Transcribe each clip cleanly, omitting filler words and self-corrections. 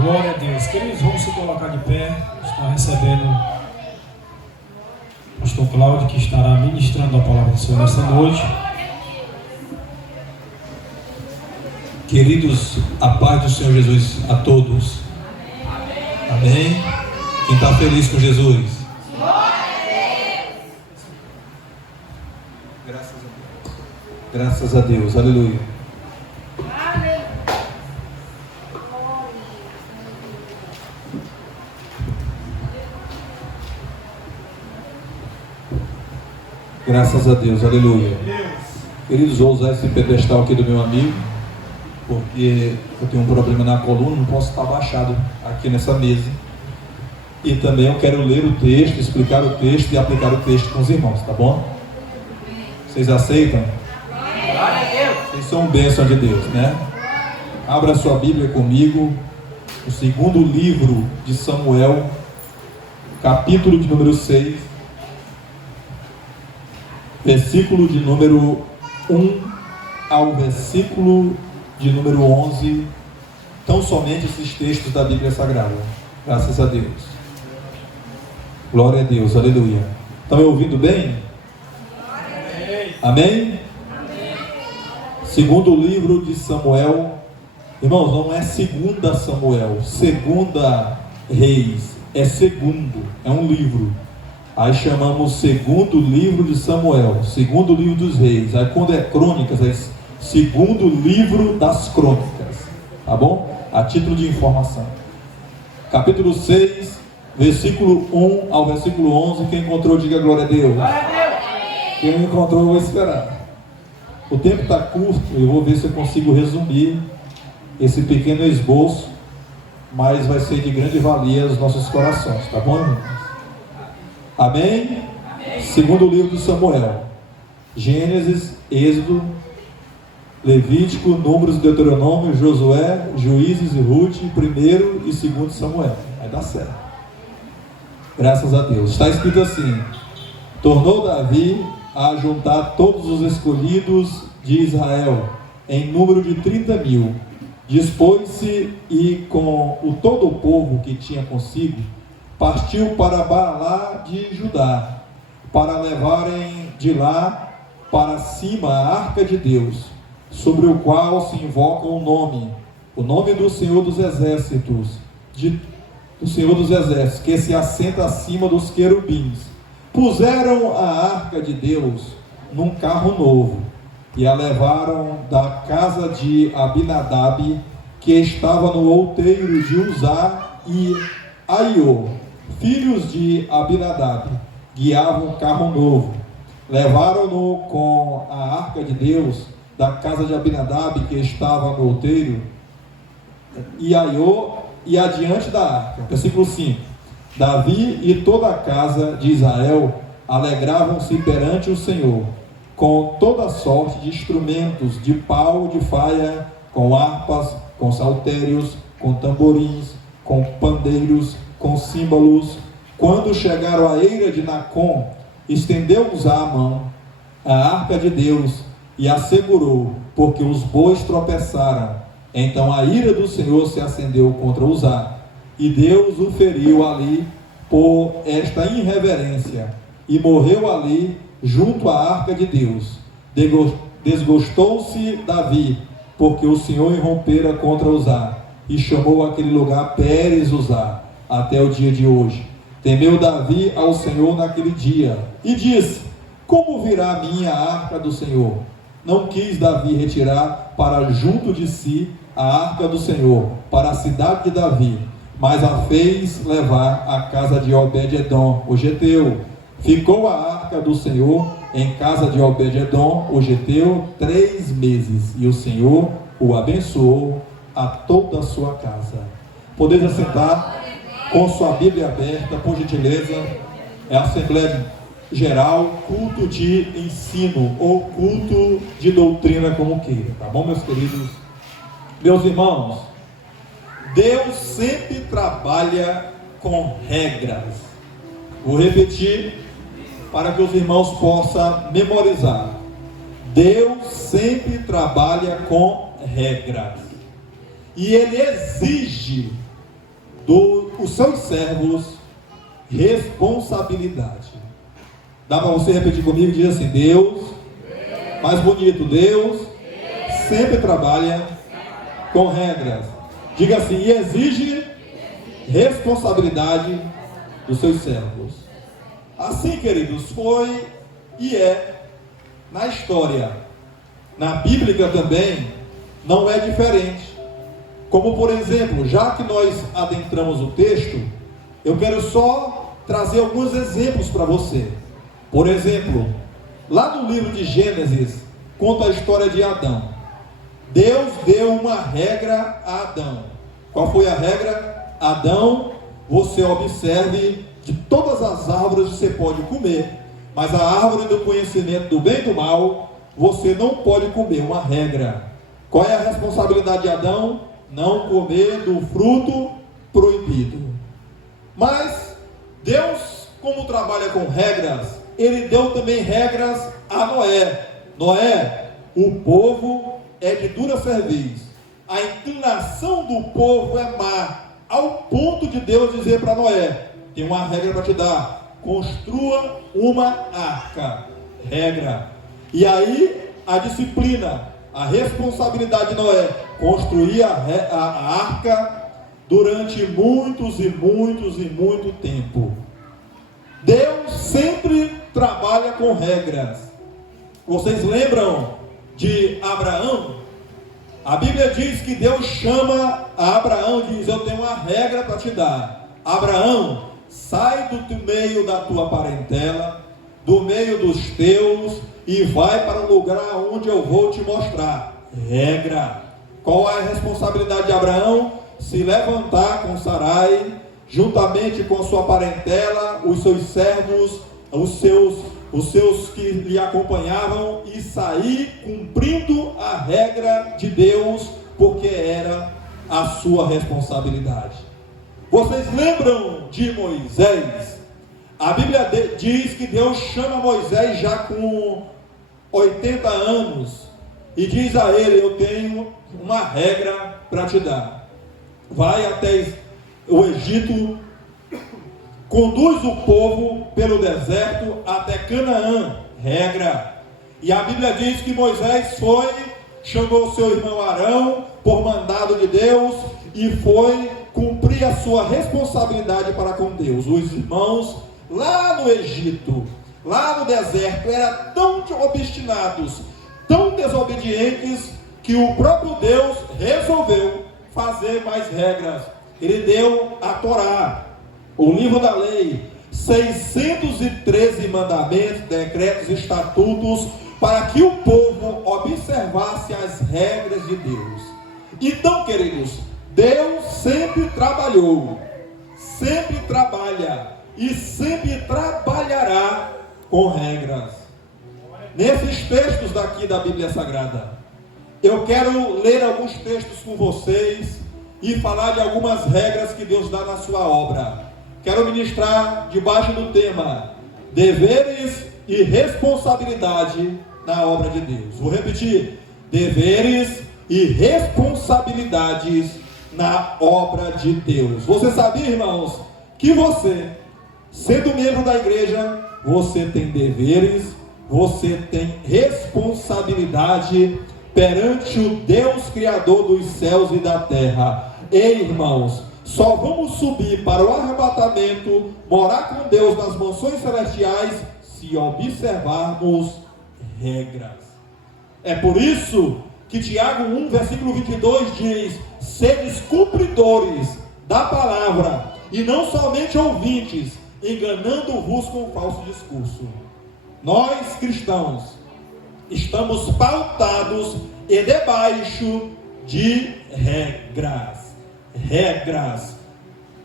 Glória a Deus. Queridos, vamos se colocar de pé. Está recebendo o pastor Cláudio, que estará ministrando a palavra do Senhor nessa noite. Queridos, a paz do Senhor Jesus a todos. Amém? Quem está feliz com Jesus? Graças a Deus. Aleluia. Graças a Deus, aleluia. Queridos, vou usar esse pedestal aqui do meu amigo, porque eu tenho um problema na coluna, não posso estar abaixado aqui nessa mesa. E também eu quero ler o texto, explicar o texto e aplicar o texto com os irmãos, tá bom? Vocês aceitam? Vocês são bênção de Deus, né? Abra sua Bíblia comigo, o segundo livro de Samuel, capítulo de número 6. Versículo de número 1 ao versículo de número 11. Tão somente esses textos da Bíblia Sagrada. Graças a Deus. Glória a Deus, aleluia. Estão me ouvindo bem? Amém? Segundo livro de Samuel. Irmãos, não é segunda Samuel, segunda Reis. É segundo, é um livro. Aí chamamos segundo livro de Samuel, segundo livro dos reis. Aí quando é crônicas, é segundo livro das crônicas. Tá bom? A título de informação. Capítulo 6, versículo 1 ao versículo 11. Quem encontrou, diga glória a Deus. Glória a Deus. Quem não encontrou, eu vou esperar. O tempo está curto, eu vou ver se eu consigo resumir esse pequeno esboço, mas vai ser de grande valia aos nossos corações, tá bom, irmãos? Amém? Amém? Segundo livro de Samuel. Gênesis, Êxodo, Levítico, Números, Deuteronômio, Josué, Juízes e Ruth, primeiro e segundo Samuel. Vai dar certo. Graças a Deus. Está escrito assim: tornou Davi a juntar todos os escolhidos de Israel, em número de 30.000. Dispôs-se e com todo o povo que tinha consigo, partiu para Baalá de Judá, para levarem de lá para cima a arca de Deus, sobre o qual se invoca o nome do Senhor dos Exércitos, do Senhor dos Exércitos, que se assenta acima dos querubins. Puseram a arca de Deus num carro novo, e a levaram da casa de Abinadab, que estava no outeiro de Uzá, e Aiô, filhos de Abinadab, guiavam um carro novo. Levaram-no com a arca de Deus da casa de Abinadab, que estava no outeiro, e Aiô, e adiante da arca. Versículo 5. Davi e toda a casa de Israel alegravam-se perante o Senhor, com toda sorte de instrumentos, de pau, de faia, com harpas, com saltérios, com tamborins, com pandeiros, com símbolos. Quando chegaram à eira de Nacon, estendeu Uzá a mão, a arca de Deus, e a segurou, porque os bois tropeçaram. Então a ira do Senhor se acendeu contra Uzá, e Deus o feriu ali por esta irreverência, e morreu ali junto à arca de Deus. Desgostou-se Davi, porque o Senhor irrompera contra Uzá, e chamou aquele lugar Pérez Uzá, até o dia de hoje. Temeu Davi ao Senhor naquele dia, e disse: como virá a minha arca do Senhor? Não quis Davi retirar para junto de si a arca do Senhor, para a cidade de Davi, mas a fez levar à casa de Obed-edom, o geteu. Ficou a arca do Senhor em casa de Obed-edom, o geteu, 3 meses, e o Senhor o abençoou a toda a sua casa. Podeis assentar com sua Bíblia aberta, por gentileza. É a Assembleia Geral, culto de ensino, ou culto de doutrina, como queira, tá bom, meus queridos? Meus irmãos, Deus sempre trabalha com regras. Vou repetir para que os irmãos possam memorizar. Deus sempre trabalha com regras. E Ele exige dos seus servos responsabilidade. Dá para você repetir comigo? Diz assim: Deus, mais bonito, Deus sempre trabalha com regras. Diga assim: e exige responsabilidade dos seus servos. Assim, queridos, foi e é na história. Na Bíblia também não é diferente. Como, por exemplo, já que nós adentramos o texto, eu quero só trazer alguns exemplos para você. Por exemplo, lá no livro de Gênesis, conta a história de Adão. Deus deu uma regra a Adão. Qual foi a regra? Adão, você observe, de todas as árvores você pode comer, mas a árvore do conhecimento do bem e do mal, você não pode comer. Uma regra. Qual é a responsabilidade de Adão? Não comer do fruto proibido. Mas Deus, como trabalha com regras, Ele deu também regras a Noé. Noé, o povo é de dura cerviz, a inclinação do povo é má, ao ponto de Deus dizer para Noé: tem uma regra para te dar, construa uma arca. Regra. E aí a disciplina, a responsabilidade de Noé, construir a arca durante muitos e muito tempo. Deus sempre trabalha com regras. Vocês lembram de Abraão? A Bíblia diz que Deus chama a Abraão e diz: eu tenho uma regra para te dar. Abraão, sai do meio da tua parentela, do meio dos teus, e vai para o lugar onde eu vou te mostrar. Regra. Qual é a responsabilidade de Abraão? Se levantar com Sarai, juntamente com sua parentela, os seus servos, os seus que lhe acompanhavam, e sair cumprindo a regra de Deus, porque era a sua responsabilidade. Vocês lembram de Moisés? A Bíblia diz que Deus chama Moisés já com 80 anos e diz a ele: eu tenho uma regra para te dar. Vai até o Egito, conduz o povo pelo deserto até Canaã. Regra. E a Bíblia diz que Moisés foi, chamou seu irmão Arão por mandado de Deus e foi cumprir a sua responsabilidade para com Deus. Os irmãos lá no Egito, lá no deserto, eram tão obstinados, tão desobedientes, que o próprio Deus resolveu fazer mais regras. Ele deu a Torá, o livro da lei, 613 mandamentos, decretos, estatutos, para que o povo observasse as regras de Deus. Então, queridos, Deus sempre trabalhou, sempre trabalha e sempre trabalhará com regras. Nesses textos daqui da Bíblia Sagrada, eu quero ler alguns textos com vocês e falar de algumas regras que Deus dá na sua obra. Quero ministrar debaixo do tema deveres e responsabilidade na obra de Deus. Vou repetir: deveres e responsabilidades na obra de Deus. Você sabia, irmãos, que você, sendo membro da igreja, você tem deveres, você tem responsabilidade perante o Deus Criador dos céus e da terra. Ei, irmãos, só vamos subir para o arrebatamento, morar com Deus nas mansões celestiais, se observarmos regras. É por isso que Tiago 1, versículo 22 diz: sedes cumpridores da palavra, e não somente ouvintes, enganando-vos com falso discurso. Nós, cristãos, estamos pautados e debaixo de regras,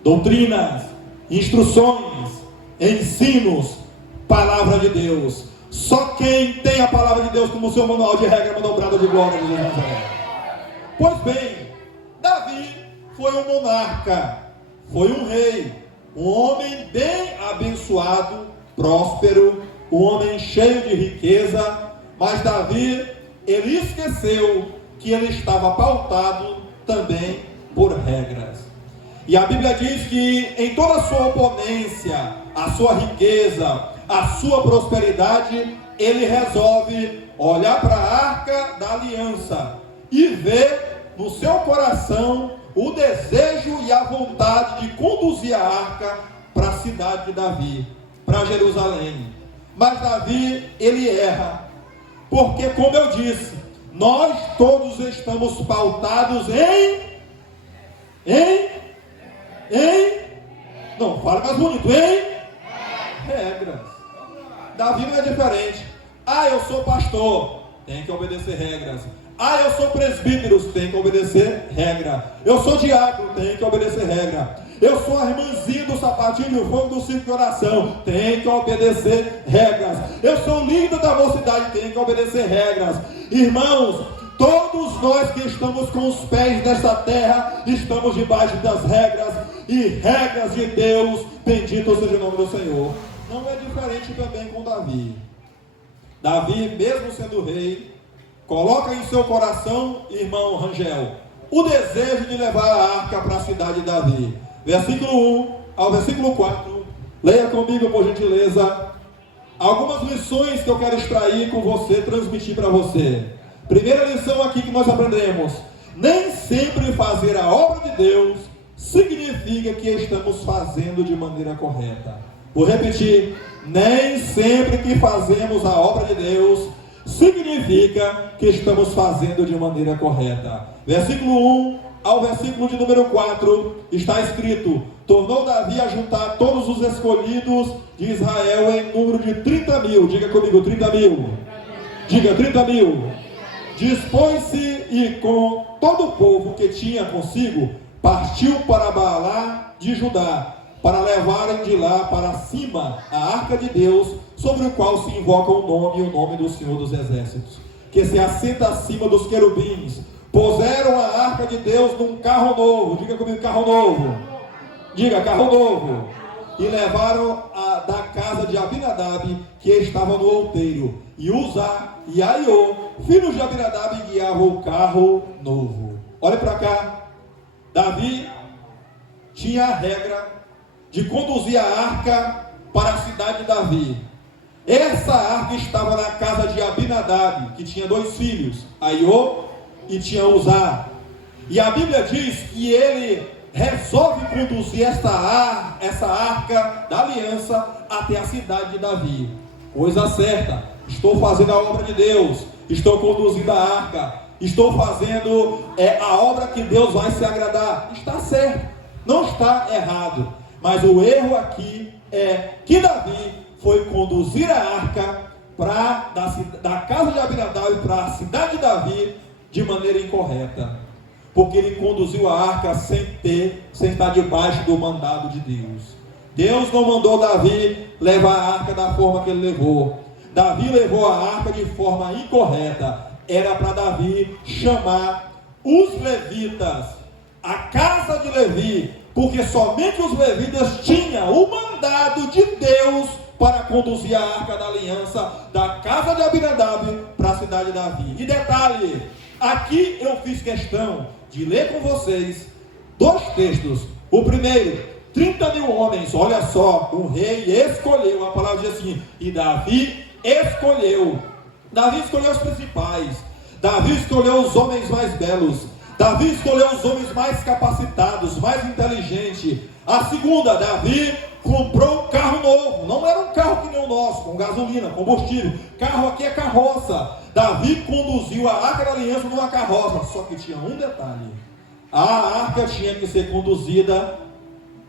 doutrinas, instruções, ensinos, palavra de Deus. Só quem tem a palavra de Deus como seu manual de regra, uma dobrada de glória de Jesus. Pois bem, Davi foi um monarca, foi um rei, um homem bem abençoado, próspero, um homem cheio de riqueza. Mas Davi, ele esqueceu que ele estava pautado também por regras. E a Bíblia diz que em toda a sua oponência, a sua riqueza, a sua prosperidade, ele resolve olhar para a arca da aliança e ver no seu coração o desejo e a vontade de conduzir a arca para a cidade de Davi, para Jerusalém. Mas Davi, ele erra, porque, como eu disse, nós todos estamos pautados não, fala mais bonito, regras. Davi não é diferente. Eu sou pastor, tem que obedecer regras. Eu sou presbítero, tem que obedecer regra. Eu sou diácono, tem que obedecer regra. Eu sou a irmãzinha do sapatinho de fogo do círculo de oração, tem que obedecer regras. Eu sou líder da mocidade, tem que obedecer regras. Irmãos, todos nós que estamos com os pés nesta terra, estamos debaixo das regras e regras de Deus, bendito seja o nome do Senhor. Não é diferente também com Davi. Davi, mesmo sendo rei, coloca em seu coração, irmão Rangel, o desejo de levar a arca para a cidade de Davi. Versículo 1 ao versículo 4, leia comigo por gentileza, algumas lições que eu quero extrair com você, transmitir para você. Primeira lição aqui que nós aprendemos: nem sempre fazer a obra de Deus significa que estamos fazendo de maneira correta. Vou repetir: nem sempre que fazemos a obra de Deus significa que estamos fazendo de maneira correta. Versículo 1 ao versículo de número 4 está escrito: tornou Davi a juntar todos os escolhidos de Israel em número de 30 mil. Diga comigo, 30 mil. Diga, 30 mil. Dispôs-se e com todo o povo que tinha consigo, partiu para Baalá de Judá, para levarem de lá para cima a arca de Deus, sobre o qual se invoca o nome do Senhor dos Exércitos, que se assenta acima dos querubins. Puseram a arca de Deus num carro novo. Diga comigo, carro novo. Diga, carro novo. E levaram da casa de Abinadab, que estava no outeiro. E Uzá e Aiô, filhos de Abinadab, guiavam o carro novo. Olha para cá. Davi tinha a regra de conduzir a arca para a cidade de Davi. Essa arca estava na casa de Abinadab, que tinha 2 filhos, Aiô e tinha Uzá. E a Bíblia diz que ele resolve conduzir essa arca da aliança até a cidade de Davi. Coisa certa, estou fazendo a obra de Deus, estou conduzindo a arca, estou fazendo a obra que Deus vai se agradar. Está certo, não está errado. Mas o erro aqui é que Davi foi conduzir a arca da casa de Abinadab para a cidade de Davi de maneira incorreta, porque ele conduziu a arca sem estar debaixo do mandado de Deus. Deus não mandou Davi levar a arca da forma que ele levou. Davi levou a arca de forma incorreta. Era para Davi chamar os levitas, a casa de Levi, porque somente os levitas tinham o mandado de Deus para conduzir a arca da aliança da casa de Abinadab para a cidade de Davi. E detalhe, aqui eu fiz questão de ler com vocês 2 textos. O primeiro, 30 mil homens, olha só, o rei escolheu, a palavra diz assim, e Davi escolheu os principais, Davi escolheu os homens mais belos, Davi escolheu os homens mais capacitados, mais inteligentes. A segunda, Davi comprou um carro novo, não era um carro que nem o nosso, com gasolina, combustível, carro aqui é carroça. Davi conduziu a arca da aliança numa carroça, só que tinha um detalhe: a arca tinha que ser conduzida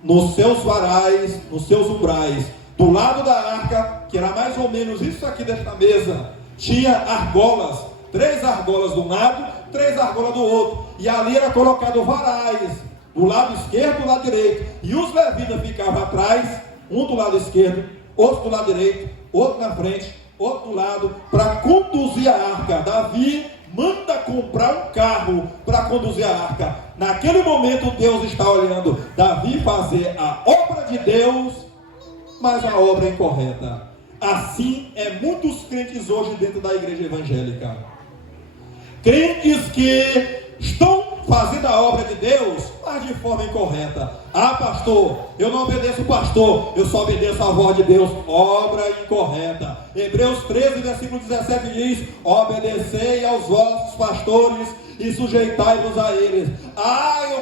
nos seus varais, nos seus umbrais. Do lado da arca, que era mais ou menos isso aqui desta mesa, tinha argolas, 3 argolas de um lado, 3 argolas do outro, e ali era colocado varais, do lado esquerdo e do lado direito, e os levitas ficavam atrás, um do lado esquerdo, outro do lado direito, outro na frente, outro do lado, para conduzir a arca. Davi manda comprar um carro para conduzir a arca. Naquele momento Deus está olhando Davi fazer a obra de Deus, mas a obra incorreta. Assim é muitos crentes hoje dentro da igreja evangélica. Crentes que estão fazendo a obra de Deus, mas de forma incorreta. Ah, pastor, eu não obedeço o pastor, eu só obedeço a voz de Deus. Obra incorreta. Hebreus 13, versículo 17 diz: obedecei aos vossos pastores e sujeitai-vos a eles.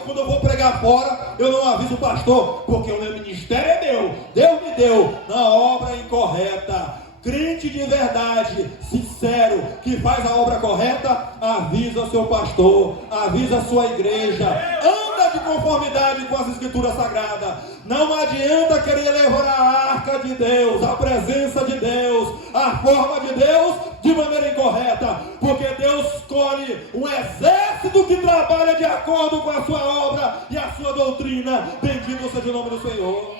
Quando eu vou pregar fora, eu não aviso o pastor, porque o meu ministério é meu, Deus me deu. Na obra incorreta. Crente de verdade, sincero, que faz a obra correta, avisa seu pastor, avisa a sua igreja, anda de conformidade com as escrituras sagradas. Não adianta querer levar a arca de Deus, a presença de Deus, a forma de Deus de maneira incorreta, porque Deus escolhe um exército que trabalha de acordo com a sua obra e a sua doutrina. Bendito seja o nome do Senhor.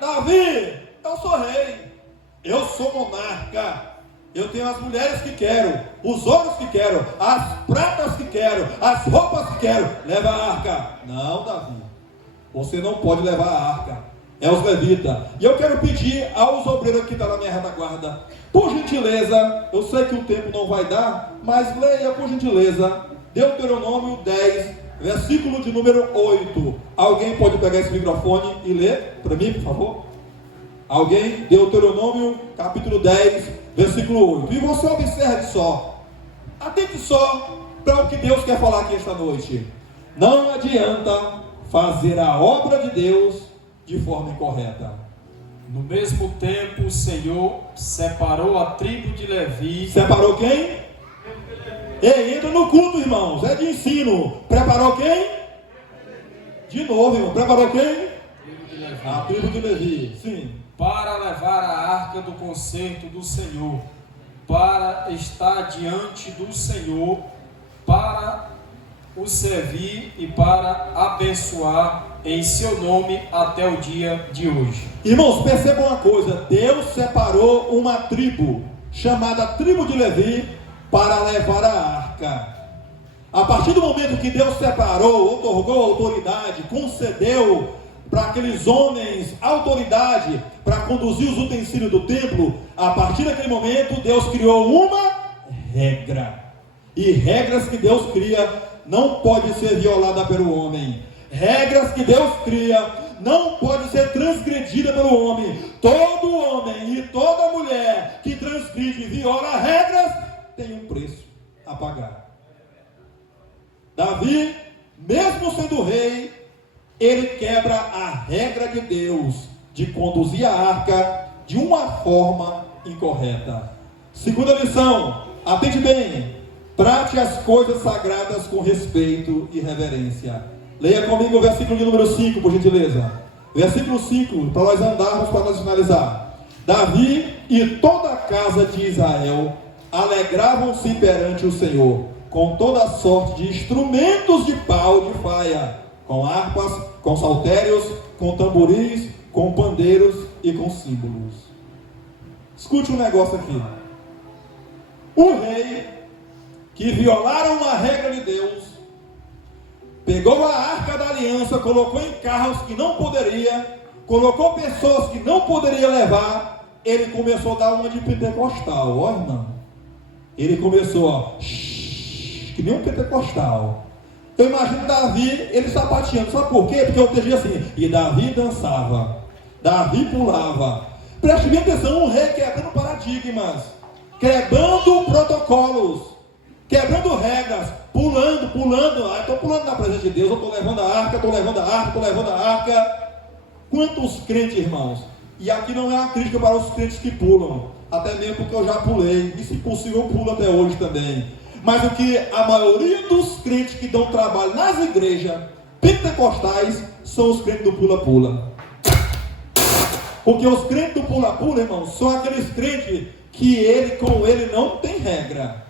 Davi: eu sou rei, eu sou monarca, eu tenho as mulheres que quero, os ouros que quero, as pratas que quero, as roupas que quero. Leva a arca. Não, Davi, você não pode levar a arca, é os levitas. E eu quero pedir aos obreiros que estão na minha retaguarda, por gentileza, eu sei que o tempo não vai dar, mas leia por gentileza Deuteronômio 10, versículo de número 8. Alguém pode pegar esse microfone e ler para mim, por favor? Alguém? Deuteronômio capítulo 10, versículo 8. E você observe só, atente só para o que Deus quer falar aqui esta noite. Não adianta fazer a obra de Deus de forma incorreta. No mesmo tempo, o Senhor separou a tribo de Levi. Separou quem? Ei, entra no culto, irmãos, é de ensino. Preparou quem? De novo, irmão, preparou quem? A tribo de Levi, sim. Para levar a arca do concerto do Senhor, para estar diante do Senhor, para o servir e para abençoar em seu nome até o dia de hoje. Irmãos, percebam uma coisa: Deus separou uma tribo, chamada tribo de Levi, para levar a arca. A partir do momento que Deus separou, otorgou autoridade, concedeu para aqueles homens autoridade para conduzir os utensílios do templo, a partir daquele momento Deus criou uma regra. E regras que Deus cria não podem ser violadas pelo homem. Regras que Deus cria não podem ser transgredidas pelo homem. Todo homem e toda mulher que transgride e viola regras tem um preço a pagar. Davi, mesmo sendo rei, ele quebra a regra de Deus de conduzir a arca de uma forma incorreta. Segunda lição, atente bem: trate as coisas sagradas com respeito e reverência. Leia comigo o versículo de número 5, por gentileza. Versículo 5, para nós andarmos, para nós finalizar. Davi e toda a casa de Israel alegravam-se perante o Senhor, com toda sorte de instrumentos de pau de faia, com harpas, com saltérios, com tamboris, com pandeiros e com símbolos. Escute um negócio aqui. O rei, que violaram uma regra de Deus, pegou a arca da aliança, colocou em carros que não poderia, colocou pessoas que não poderia levar. Ele começou a dar uma de pentecostal, ó irmão. Ele começou, ó, que nem um pentecostal. Eu imagino Davi, ele sapateando. Sabe por quê? Porque eu entendi assim: e Davi dançava, Davi pulava. Preste bem atenção: um rei quebrando paradigmas, quebrando protocolos, quebrando regras, pulando. Estou pulando na presença de Deus, eu estou levando a arca, estou levando a arca. Quantos crentes, irmãos? E aqui não é uma crítica para os crentes que pulam, até mesmo porque eu já pulei, e se possível eu pulo até hoje também. Mas o que a maioria dos crentes que dão trabalho nas igrejas pentecostais são os crentes do pula-pula. Porque os crentes do pula-pula, irmão, são aqueles crentes que com ele não tem regra.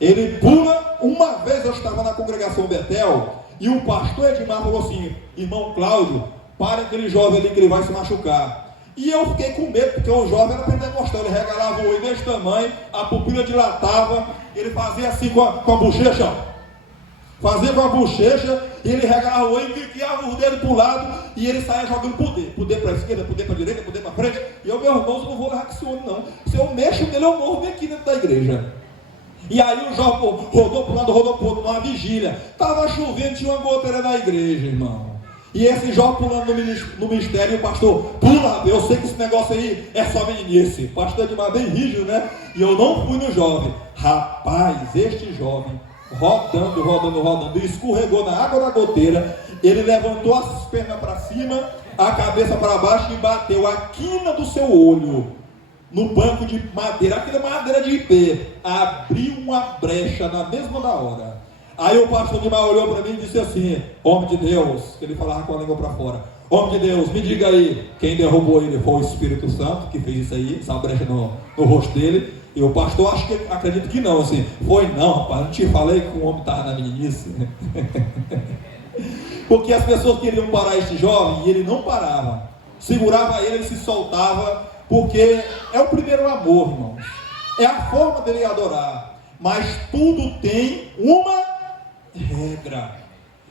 Ele pula. Uma vez eu estava na congregação Betel e o pastor Edmar falou assim: irmão Cláudio, para aquele jovem ali que ele vai se machucar. E eu fiquei com medo, porque o jovem era pentecostal, ele regalava o olho desse tamanho, a pupila dilatava, ele fazia assim com a bochecha, fazia com a bochecha, e ele regalava o olho, enfiava os dedos para o lado, e ele saia jogando poder para a esquerda, poder para a direita, poder para frente. E eu, meus irmãos, não vou levar com esse homem não. Se eu mexo nele, eu morro bem aqui dentro da igreja. E aí o jovem rodou para um lado, rodou para o outro, numa vigília. Estava chovendo, tinha uma goteira na igreja, irmão. E esse jovem pulando no ministério, e o pastor, pula, eu sei que esse negócio aí é só meninice. O pastor Edmar bem rígido, né? E eu não fui no jovem. Rapaz, este jovem, rodando, escorregou na água da goteira. Ele levantou as pernas para cima, a cabeça para baixo e bateu a quina do seu olho no banco de madeira, aquela madeira de ipê. Abriu uma brecha na mesma da hora. Aí o pastor de Mar olhou para mim e disse assim: homem de Deus, que ele falava com a língua para fora, homem de Deus, me diga aí, quem derrubou ele foi o Espírito Santo, que fez isso aí, essa brecha no rosto dele. E o pastor, acredito que não, assim, foi não, rapaz, não te falei que o homem estava na meninice. Porque as pessoas queriam parar este jovem e ele não parava, segurava ele se soltava, porque é o primeiro amor, irmãos, é a forma dele adorar, mas tudo tem uma regra.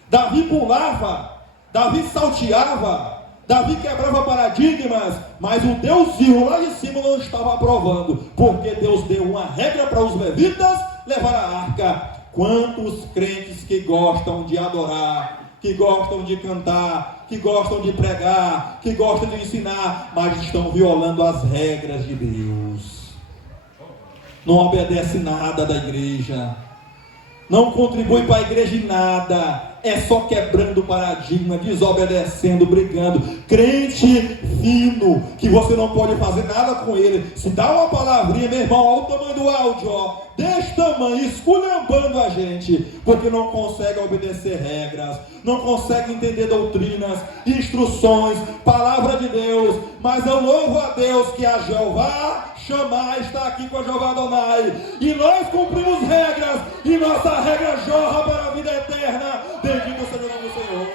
Davi pulava, Davi salteava, Davi quebrava paradigmas, mas o Deus vivo lá de cima não estava aprovando, porque Deus deu uma regra para os levitas levar a arca. Quantos crentes que gostam de adorar, que gostam de cantar, que gostam de pregar, que gostam de ensinar, mas estão violando as regras de Deus, não obedece nada da igreja, não contribui para a igreja em nada, é só quebrando o paradigma, desobedecendo, brigando. Crente fino, que você não pode fazer nada com ele. Se dá uma palavrinha, meu irmão, olha o tamanho do áudio, ó, desse tamanho, esculhambando a gente, porque não consegue obedecer regras, não consegue entender doutrinas, instruções, palavra de Deus. Mas eu louvo a Deus que a Jeová Shammah está aqui com a Jeová Adonai, e nós cumprimos regras, e nossa regra jorra para a vida eterna. Bendito seja o nome do Senhor.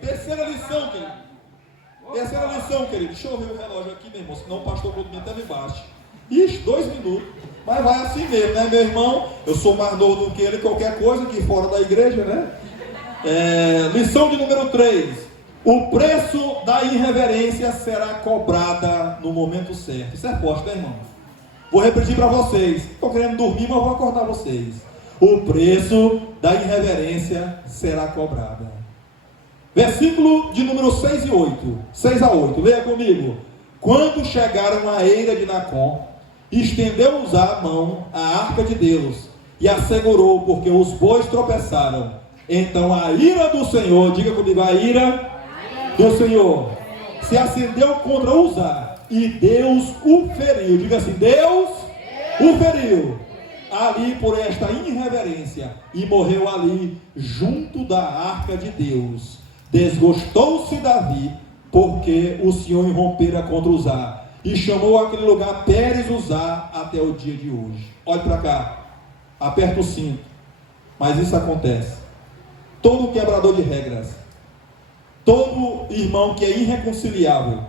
Terceira lição, querido. Deixa eu ver o relógio aqui, meu irmão, senão o pastor Clodomiro até me bate. Ixi, 2 minutos. Mas vai assim mesmo, né, meu irmão? Eu sou mais novo do que ele, qualquer coisa aqui fora da igreja, né? Lição de número 3. O preço da irreverência será cobrada no momento certo. Isso é forte, né, irmão? Vou repetir para vocês. Estou querendo dormir, mas vou acordar vocês. O preço da irreverência será cobrada. Versículo de número 6 a 8. Leia comigo. Quando chegaram à eira de Nacon, estendeu Uzá a mão à arca de Deus e a segurou, porque os bois tropeçaram. Então a ira do Senhor, diga comigo, a ira do Senhor se acendeu contra Uzá, e Deus o feriu. Diga assim, Deus o feriu ali por esta irreverência, e morreu ali junto da arca de Deus. Desgostou-se Davi, porque o Senhor irrompera contra Uzá, e chamou aquele lugar Pérez Uzá até o dia de hoje. Olhe para cá, aperta o cinto. Mas isso acontece. Todo quebrador de regras, todo irmão que é irreconciliável,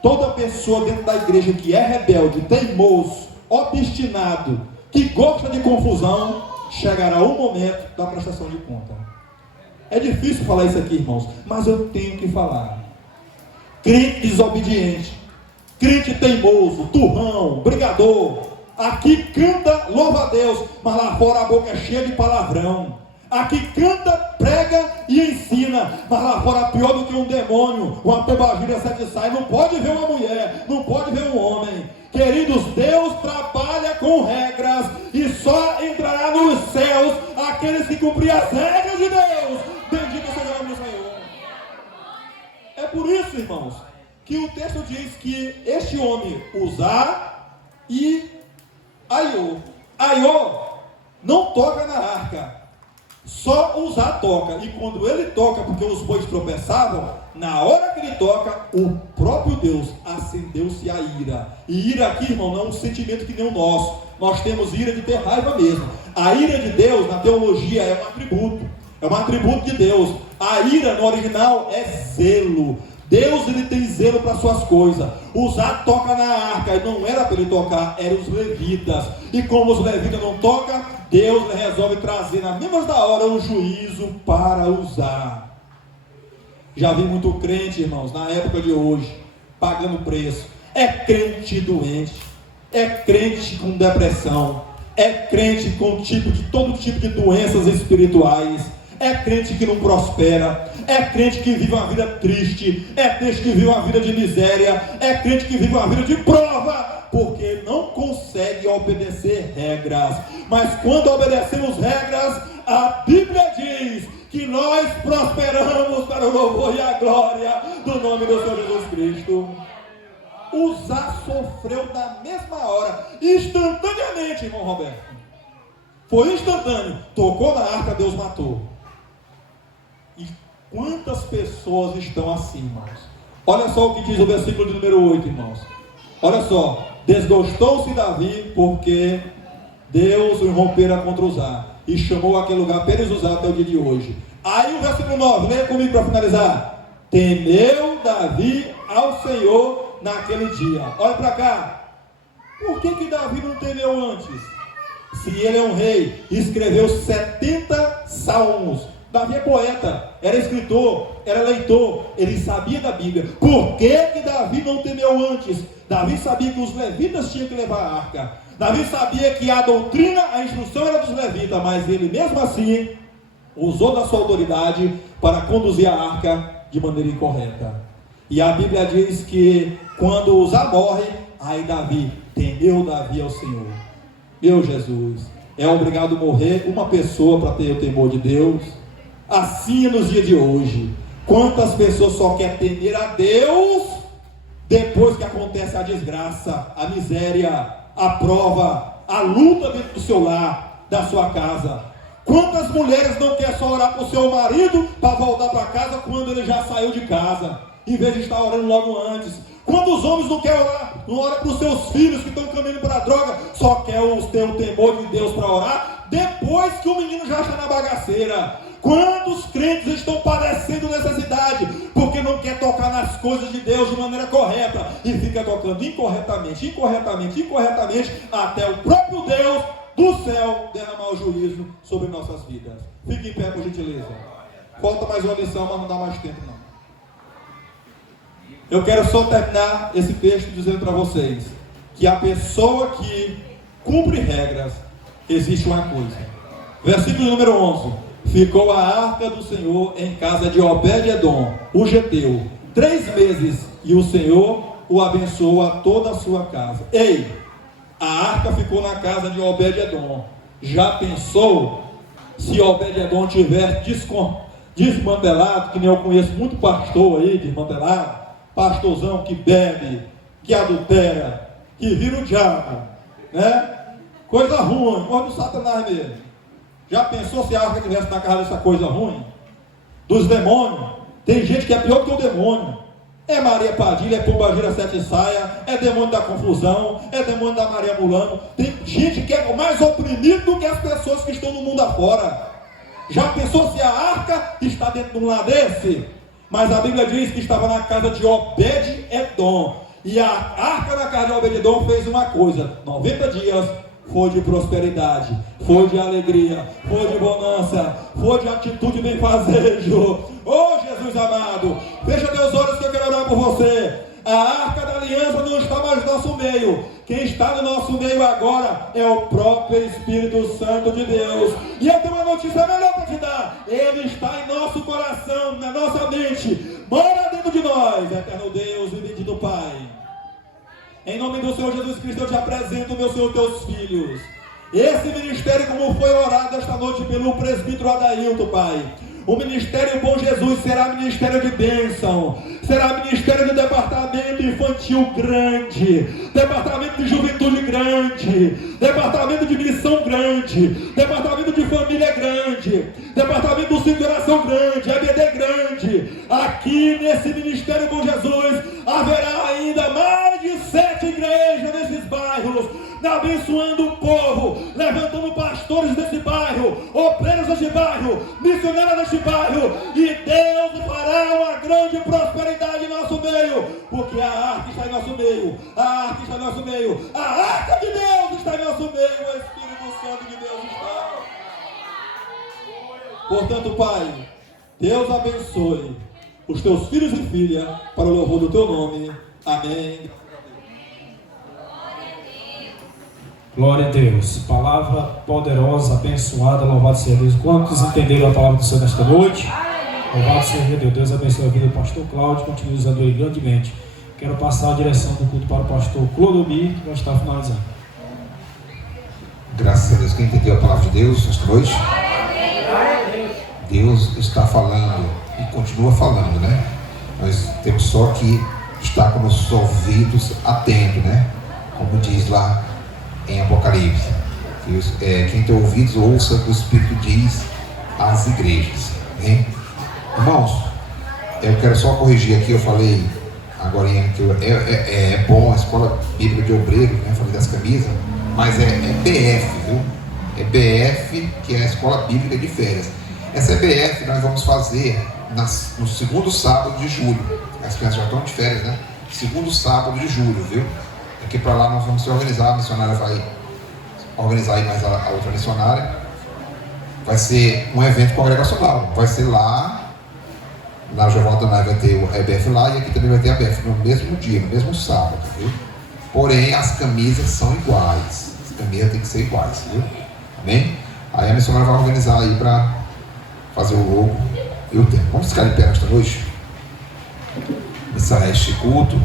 toda pessoa dentro da igreja que é rebelde, teimoso, obstinado, que gosta de confusão, chegará o momento da prestação de conta. É difícil falar isso aqui, irmãos, mas eu tenho que falar. Crente desobediente, crente teimoso, turrão, brigador, aqui canta, louva a Deus, mas lá fora a boca é cheia de palavrão. Aqui canta, prega e ensina, mas lá fora pior do que um demônio, uma pombagira sete sai. Não pode ver uma mulher, não pode ver um homem. Queridos, Deus trabalha com regras, e só entrará nos céus aqueles que cumprem as regras de Deus. Bendito seja o nome do Senhor. É por isso, irmãos, que o texto diz que este homem, Uzá e Aiô não toca na arca, só Uzá toca. E quando ele toca, porque os bois tropeçavam, na hora que ele toca, o próprio Deus acendeu-se a ira. E ira aqui, irmão, não é um sentimento que nem o nosso. Nós temos ira de ter raiva mesmo. A ira de Deus, na teologia, é um atributo. É um atributo de Deus. A ira, no original, é zelo. Deus, ele tem zelo para suas coisas. Uzá toca na arca, e não era para ele tocar, eram os levitas. E como os levitas não tocam, Deus resolve trazer na mesma da hora o juízo para Uzá. Já vi muito crente, irmãos, na época de hoje, pagando preço. É crente doente, é crente com depressão, é crente com todo tipo de doenças espirituais, é crente que não prospera, é crente que vive uma vida triste, é crente que vive uma vida de miséria, é crente que vive uma vida de prova, porque não consegue obedecer regras. Mas quando obedecemos regras, a Bíblia diz que nós prosperamos para o louvor e a glória do nome do Senhor Jesus Cristo. Uzá sofreu na mesma hora, instantaneamente, irmão Roberto. Foi instantâneo. Tocou na arca, Deus matou. E quantas pessoas estão assim, irmãos? Olha só o que diz o versículo de número 8, irmãos. Olha só. Desgostou-se Davi porque Deus o irrompera contra Uzá e chamou aquele lugar Perez-Uzá até o dia de hoje. Aí o versículo 9, leia comigo para finalizar. Temeu Davi ao Senhor naquele dia. Olha para cá. Por que Davi não temeu antes? Se ele é um rei, escreveu 70 salmos. Davi é poeta, era escritor, era leitor, ele sabia da Bíblia. Por que Davi não temeu antes? Davi sabia que os levitas tinham que levar a arca. Davi sabia que a doutrina, a instrução era dos levitas, mas ele mesmo assim usou da sua autoridade para conduzir a arca de maneira incorreta. E a Bíblia diz que quando Uzá morre, aí temeu Davi ao Senhor. Meu Jesus, é obrigado morrer uma pessoa para ter o temor de Deus? Assim é nos dias de hoje. Quantas pessoas só querem temer a Deus depois que acontece a desgraça, a miséria, a prova, a luta dentro do seu lar, da sua casa? Quantas mulheres não querem só orar para o seu marido para voltar para casa quando ele já saiu de casa, em vez de estar orando logo antes? Quantos homens não querem orar, não oram para os seus filhos que estão caminhando para a droga, só quer ter o temor de Deus para orar depois que o menino já está na bagaceira? Quantos crentes estão padecendo necessidade porque não quer tocar nas coisas de Deus de maneira correta e fica tocando incorretamente, até o próprio Deus do céu derramar o juízo sobre nossas vidas? Fique em pé, por gentileza. Falta mais uma lição, mas não dá mais tempo não. Eu quero só terminar esse texto dizendo para vocês que a pessoa que cumpre regras, existe uma coisa. Versículo número 11. Ficou a arca do Senhor em casa de Obed-edom, o geteu, 3 meses, e o Senhor o abençoa toda a sua casa. Ei, a arca ficou na casa de Obed-edom. Já pensou se Obed-edom tiver desmantelado, que nem eu conheço muito pastor aí, desmantelado, pastorzão que bebe, que adultera, que vira o diabo, né? Coisa ruim, coisa do Satanás mesmo. Já pensou se a arca estivesse na casa dessa coisa ruim? Dos demônios. Tem gente que é pior que o demônio. É Maria Padilha, é Pombagira Sete Saia, é demônio da confusão, é demônio da Maria Mulano. Tem gente que é mais oprimido do que as pessoas que estão no mundo afora. Já pensou se a arca está dentro de um lar desse? Mas a Bíblia diz que estava na casa de Obed-edom. E a arca na casa de Obed-edom fez uma coisa: 90 dias foi de prosperidade, foi de alegria, foi de bonança, foi de atitude bem fazejo. Oh Jesus amado, fecha teus olhos que eu quero orar por você. A arca da aliança não está mais no nosso meio. Quem está no nosso meio agora é o próprio Espírito Santo de Deus. E eu tenho uma notícia melhor para te dar: Ele está em nosso coração, na nossa mente, mora dentro de nós. Eterno Deus e bendito Pai, em nome do Senhor Jesus Cristo, eu te apresento, meu Senhor, teus filhos. Esse ministério, como foi orado esta noite pelo presbítero Adailton, Pai. O Ministério Bom Jesus será ministério de bênção, será ministério de departamento infantil grande, departamento de juventude grande, departamento de missão grande, departamento de família grande, departamento do Ciclo de Oração grande, EBD grande. Aqui nesse Ministério Bom Jesus haverá ainda mais de 7 igrejas nesses bairros, abençoando o povo, levantando pastores desse bairro, obreiros desse bairro, missionários desse bairro, e Deus fará uma grande prosperidade em nosso meio, porque a arca está em nosso meio, a arca está em nosso meio, a arca de Deus está em nosso meio, o Espírito Santo de Deus está. Portanto, Pai, Deus abençoe os teus filhos e filhas para o louvor do teu nome. Amém. Glória a Deus. Palavra poderosa, abençoada, louvado seja Deus. Quantos entenderam a palavra do Senhor nesta noite? Louvado seja Deus. Deus abençoe a vida do pastor Cláudio, continue usando ele grandemente. Quero passar a direção do culto para o pastor Clodomir, que vai estar finalizando. Graças a Deus. Quem entendeu a palavra de Deus esta noite? Deus está falando e continua falando, né? Nós temos só que estar com nossos ouvidos atentos, né? Como diz lá em Apocalipse. Quem tem ouvidos, ouça o que o Espírito diz às igrejas. Né? Irmãos, eu quero só corrigir aqui, eu falei agora que é bom a Escola Bíblica de Obreiro, né? Falei das camisas, mas é BF, viu? É BF, que é a Escola Bíblica de Férias. Essa BF nós vamos fazer no segundo sábado de julho. As crianças já estão de férias, né? Segundo sábado de julho, viu? Daqui para lá nós vamos se organizar, a missionária vai organizar aí mais a outra missionária. Vai ser um evento congregacional, vai ser lá na Joval Donai vai ter o EBF lá e aqui também vai ter a BF no mesmo dia, no mesmo sábado, viu? Porém, as camisas são iguais, as camisas têm que ser iguais, viu? Amém? Aí a missionária vai organizar aí para fazer o logo e o tempo. Vamos ficar de pé nesta noite? Encerrar este culto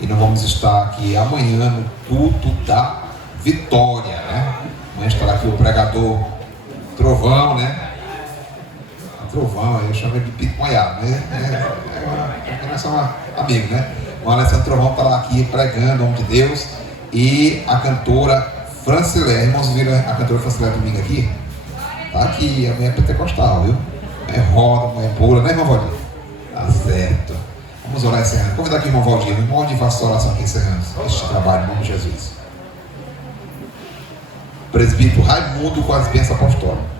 e nós vamos estar aqui amanhã no culto da vitória, né? Amanhã estará aqui o pregador Trovão, né? Trovão, eu chamo ele de Pico Moiado, né? Nós somos amigos, né? O Alessandro Trovão estará aqui pregando o nome de Deus e a cantora Francilé. Irmãos, viram a cantora Francilé domingo aqui? Tá aqui, amanhã é pentecostal, viu? É roda, é pura, né, irmão Valdir? Tá certo. Vamos orar encerrando. Convidar aqui o irmão Valdir. O irmão Valdir faça essa oração aqui encerrando este trabalho em nome de Jesus. Presbítero Raimundo com as bênçãos apostólicas.